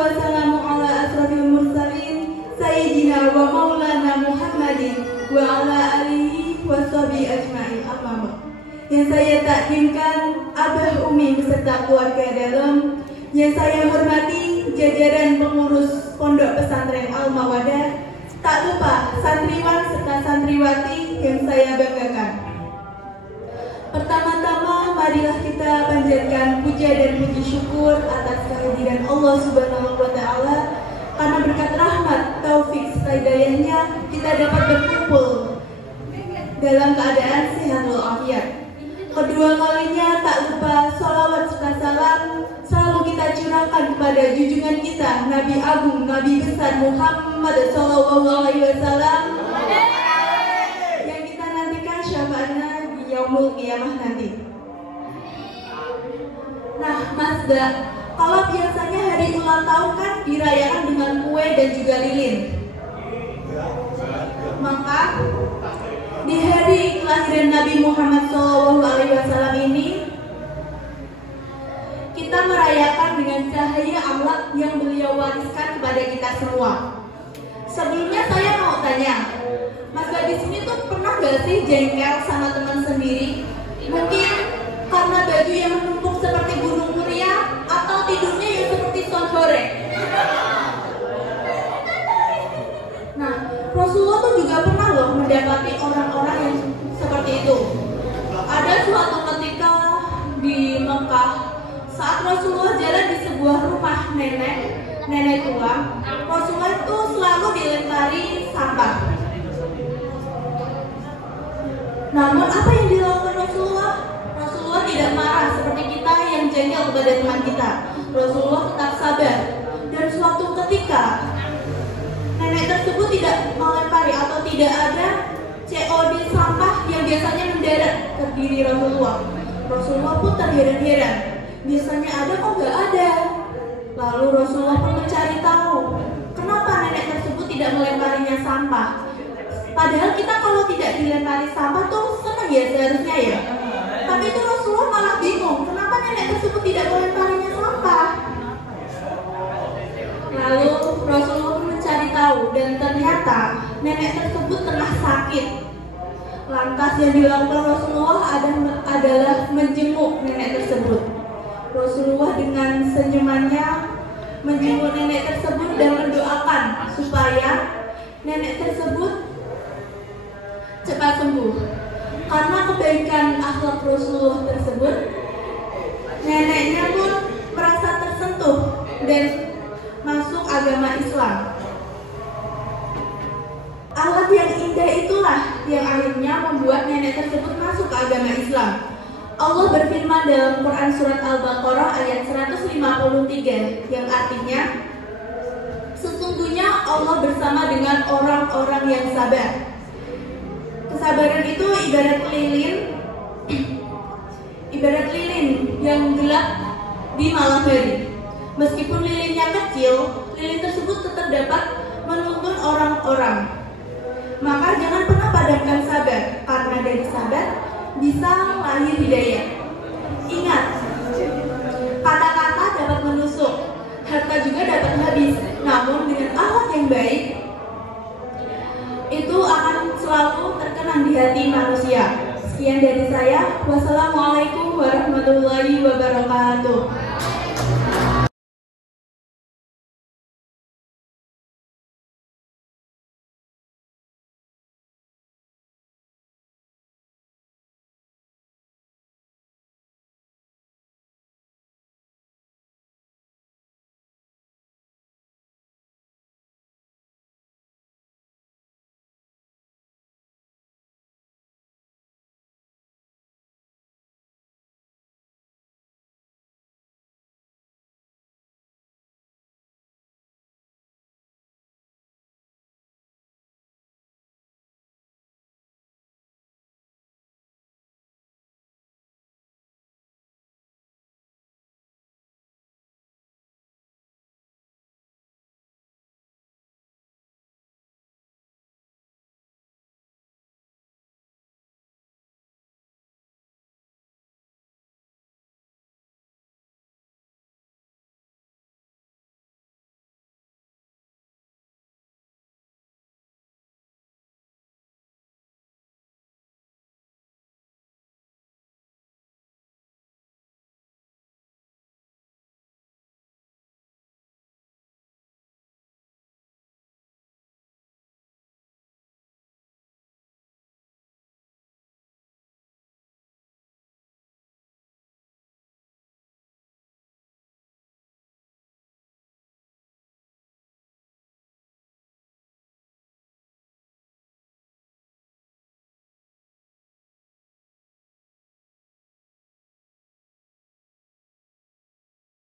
wassalamu ala asrafil mursalin sayyidina wa maulana Muhammadin wa ala alihi wa sahbihi ajma'in. Amma yang saya takdimkan Abah Umi beserta keluarga dalam, yang saya hormati jajaran pengurus Pondok Pesantren Al-Mawadah, tak lupa santriwan serta santriwati yang saya banggakan. Pertama-tama marilah kita panjatkan puja dan puji syukur atas kehadiran Allah Subhanahu wa Ta'ala, karena berkat rahmat, taufik, serta hidayahnya kita dapat berkumpul dalam keadaan sehat walafiat. Kedua kalinya tak lupa sholawat serta salam selalu kita curahkan kepada junjungan kita Nabi Agung, Nabi besar Muhammad Sallallahu Alaihi Wasallam yang kita nantikan syafaatnya di yaumul qiyamah nanti. Nah, Mas Da, kalau biasanya hari ulang tahun kan dirayakan dengan kue dan juga lilin. Maka di hari kelahiran Nabi Muhammad SAW ini kita merayakan dengan cahaya akhlak yang beliau wariskan kepada kita semua. Sebelumnya saya mau tanya, Mas gadis ini tuh pernah gak sih jengkel sama teman sendiri? Mungkin karena baju yang menumpuk seperti gunung muria atau tidurnya yang seperti son goreng. Nah, Rasulullah tuh juga pernah loh mendapati orang-orang yang seperti itu. Ada suatu ketika di Mekah, saat Rasulullah jalan di sebuah rumah nenek tua, Rasulullah itu selalu dilempari sampah. Namun apa yang dilakukan Rasulullah? Rasulullah tidak marah seperti kita yang jengkel kepada teman kita. Rasulullah tetap sabar. Dan suatu ketika nenek tersebut tidak melempari atau tidak ada COD sampah yang biasanya mendarat ke diri Rasulullah. Rasulullah pun terheran-heran. Biasanya ada kok nggak ada. Lalu Rasulullah pun mencari tahu kenapa nenek tersebut tidak melemparinya sampah. Padahal kita kalau tidak dilempari sampah tuh senang ya seharusnya ya. Tapi itu Rasulullah malah bingung kenapa nenek tersebut tidak melemparinya sampah. Lalu Rasulullah pun mencari tahu dan ternyata nenek tersebut tengah sakit. Lantas yang dilakukan Rasulullah adalah menjenguk nenek tersebut. Rasulullah dengan senyumannya menjenguk nenek tersebut dan mendoakan supaya nenek tersebut cepat sembuh. Karena kebaikan akhlak Rasulullah tersebut, neneknya pun merasa tersentuh dan masuk agama Islam. Akhlak yang indah itulah yang akhirnya membuat nenek tersebut masuk ke agama Islam. Allah berfirman dalam Quran Surat Al-Baqarah ayat 153 yang artinya, sesungguhnya Allah bersama dengan orang-orang yang sabar. Kesabaran itu ibarat lilin yang gelap di malam hari. Meskipun lilinnya kecil, lilin tersebut tetap dapat menuntun orang-orang. Maka jangan pernah padamkan sabar, karena dari sabar bisa lahir hidayah. Ingat, kata-kata dapat menusuk, harta juga dapat habis. Namun dengan akhlak yang baik, itu akan selalu terkenang di hati manusia. Sekian dari saya. Wassalamualaikum warahmatullahi wabarakatuh.